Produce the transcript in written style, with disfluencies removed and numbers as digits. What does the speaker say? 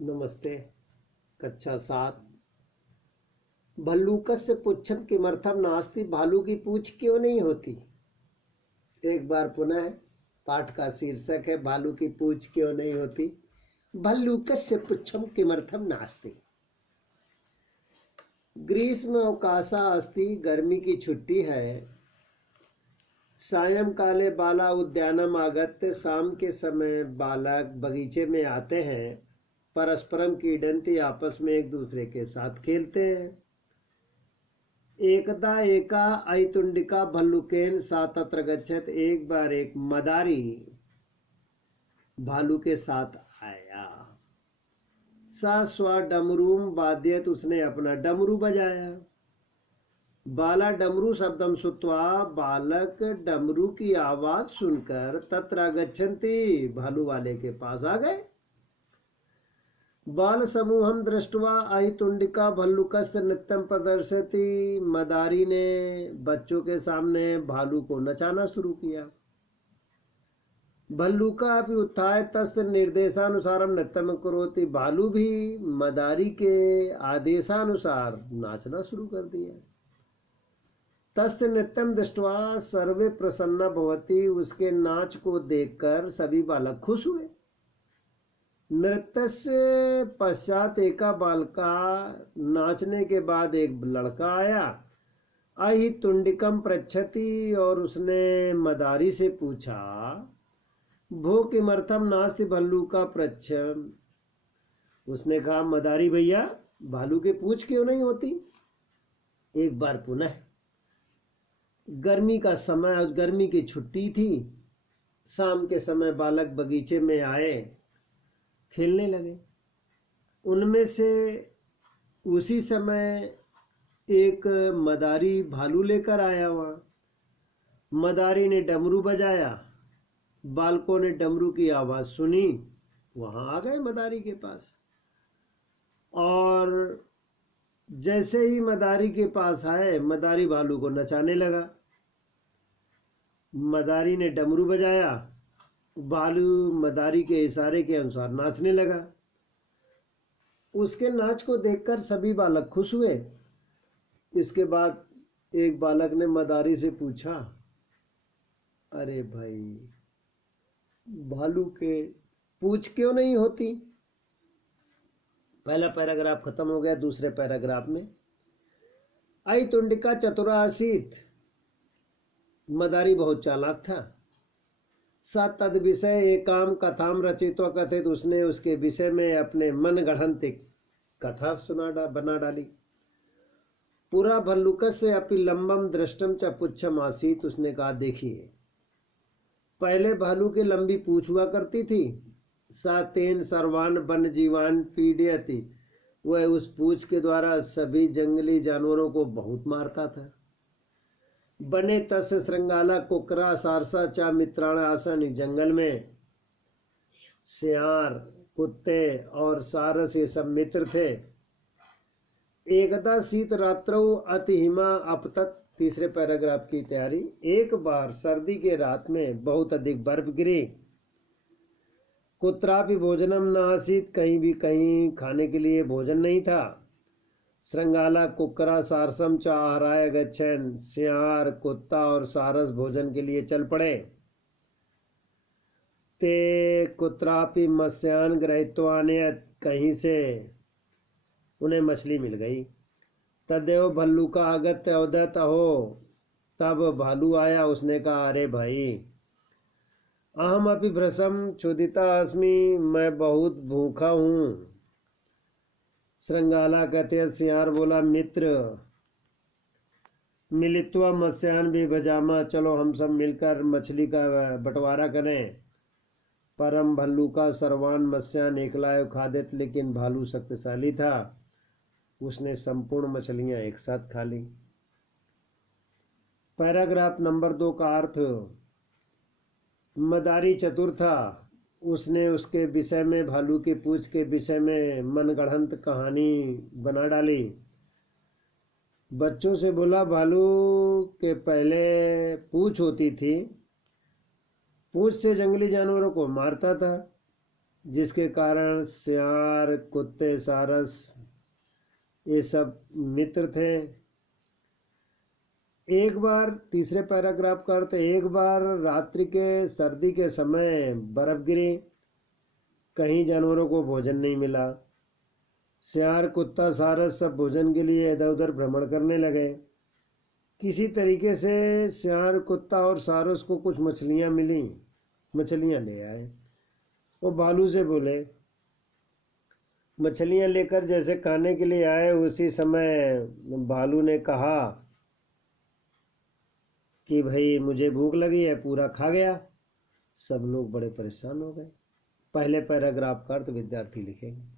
नमस्ते। कक्षा 7। भल्लूकस्य पुच्छम किमर्थम नास्ति, भालू की पूछ क्यों नहीं होती। एक बार पुनः पाठ का शीर्षक है भालू की पूछ क्यों नहीं होती। भल्लूकस्य पुच्छम किमर्थम नास्ति। ग्रीष्म अवकाशा अस्ति, गर्मी की छुट्टी है। सायंकाले बाला उद्यानम आगत्य, शाम के समय बालक बगीचे में आते हैं। परस्परम क्रीडन्ति, आपस में एक दूसरे के साथ खेलते हैं। एकदा एका ऐतुंडिका भल्लुकेन सा तत्र गच्छत, एक बार एक मदारी भालू के साथ आया। सा स्व डमरूम वाद्यत, उसने अपना डमरू बजाया। बाला डमरू शब्दम श्रुत्वा, बालक डमरू की आवाज सुनकर तत्र गच्छन्ति, भालू वाले के पास आ गए। बाल समूहम दृष्टवा ऐतुंडिका भल्लुकस्य नृत्यम प्रदर्शति, मदारी ने बच्चों के सामने भालू को नचाना शुरू किया। भल्लुका अपि उत्थाय तस्य निर्देशानुसारम नृत्यम करोति, भालू भी मदारी के आदेशानुसार नाचना शुरू कर दिया। तस्य नृत्यम दृष्टवा सर्वे प्रसन्न भवति, उसके नाच को देखकर सभी बालक खुश हुए। नृत्य से पश्चात एका बालका, नाचने के बाद एक लड़का आया। अहि तुंडिकम पृच्छति, और उसने मदारी से पूछा, भो किमर्थम नास्ति भल्लू का पृच्छ। उसने कहा, मदारी भैया भालू के पूछ क्यों नहीं होती। एक बार पुनः गर्मी का समय, और गर्मी की छुट्टी थी। शाम के समय बालक बगीचे में आए, खेलने लगे। उनमें से उसी समय एक मदारी भालू लेकर आया। वहाँ मदारी ने डमरू बजाया, बालकों ने डमरू की आवाज़ सुनी, वहाँ आ गए मदारी के पास। और जैसे ही मदारी के पास आए, मदारी भालू को नचाने लगा। मदारी ने डमरू बजाया, भालू मदारी के इशारे के अनुसार नाचने लगा। उसके नाच को देखकर सभी बालक खुश हुए। इसके बाद एक बालक ने मदारी से पूछा, अरे भाई भालू के पूछ क्यों नहीं होती। पहला पैराग्राफ खत्म हो गया। दूसरे पैराग्राफ में ऐतुंडिका चतुरा आसीत, मदारी बहुत चालाक था। सा तद विषय एकाम कथाम रचित्वा कथित, उसने उसके विषय में अपने मन गढ़ंत कथा बना डाली। पूरा भल्लुकस्य अपि लंबम दृष्टम च पुच्छम आसीत, उसने कहा, देखिए पहले भालू की लंबी पूछ हुआ करती थी। सा तेन सर्वान वन जीवान पीड़यति, वह उस पूछ के द्वारा सभी जंगली जानवरों को बहुत मारता था। बने तस् श्रृंगाला कुकरा सारसा चा मित्राण आसन, जंगल में सियार कुत्ते और सारस ये सब मित्र थे। एकदा शीत रात्रौ अति हिमा अपतत, तीसरे पैराग्राफ की तैयारी। एक बार सर्दी के रात में बहुत अधिक बर्फ गिरी। कुत्रापि भोजनम न आसीत, कहीं भी कहीं खाने के लिए भोजन नहीं था। श्रृंगाला कुकरा सारसम च आहाराय गच्छन, सियार कुत्ता और सारस भोजन के लिए चल पड़े। ते कुत्रापि मत्स्यान गृहीत्वाने, कहीं से उन्हें मछली मिल गई। तदेव भल्लू का आगत्य अवदत हो, तब भालू आया, उसने कहा, अरे भाई अहम अपि भ्रशम क्षुधिता अस्मि, मैं बहुत भूखा हूँ। श्रृंगाला कहते, सियार बोला, मित्र मिलित्वा मत्स्यान भी भजामा, चलो हम सब मिलकर मछली का बंटवारा करें। परम भल्लू का सर्वान मत्स्यान एकलायो खादित, लेकिन भालू शक्तिशाली था, उसने संपूर्ण मछलियां एक साथ खा ली। पैराग्राफ नंबर 2 का अर्थ, मदारी चतुर था, उसने उसके विषय में, भालू की पूछ के विषय में मनगढ़ंत कहानी बना डाली। बच्चों से बोला, भालू के पहले पूछ होती थी, पूछ से जंगली जानवरों को मारता था। जिसके कारण सियार, कुत्ते, सारस ये सब मित्र थे। एक बार, तीसरे पैराग्राफ का अर्थ, एक बार रात्रि के सर्दी के समय बर्फ गिरी, कहीं जानवरों को भोजन नहीं मिला। सियार, कुत्ता, सारस सब भोजन के लिए इधर उधर भ्रमण करने लगे। किसी तरीके से सियार, कुत्ता और सारस को कुछ मछलियां मिली, मछलियां ले आए। वो भालू से बोले, मछलियां लेकर जैसे खाने के लिए आए, उसी समय भालू ने कहा कि भाई मुझे भूख लगी है, पूरा खा गया। सब लोग बड़े परेशान हो गए। पहले पैराग्राफ का अर्थ विद्यार्थी लिखेंगे।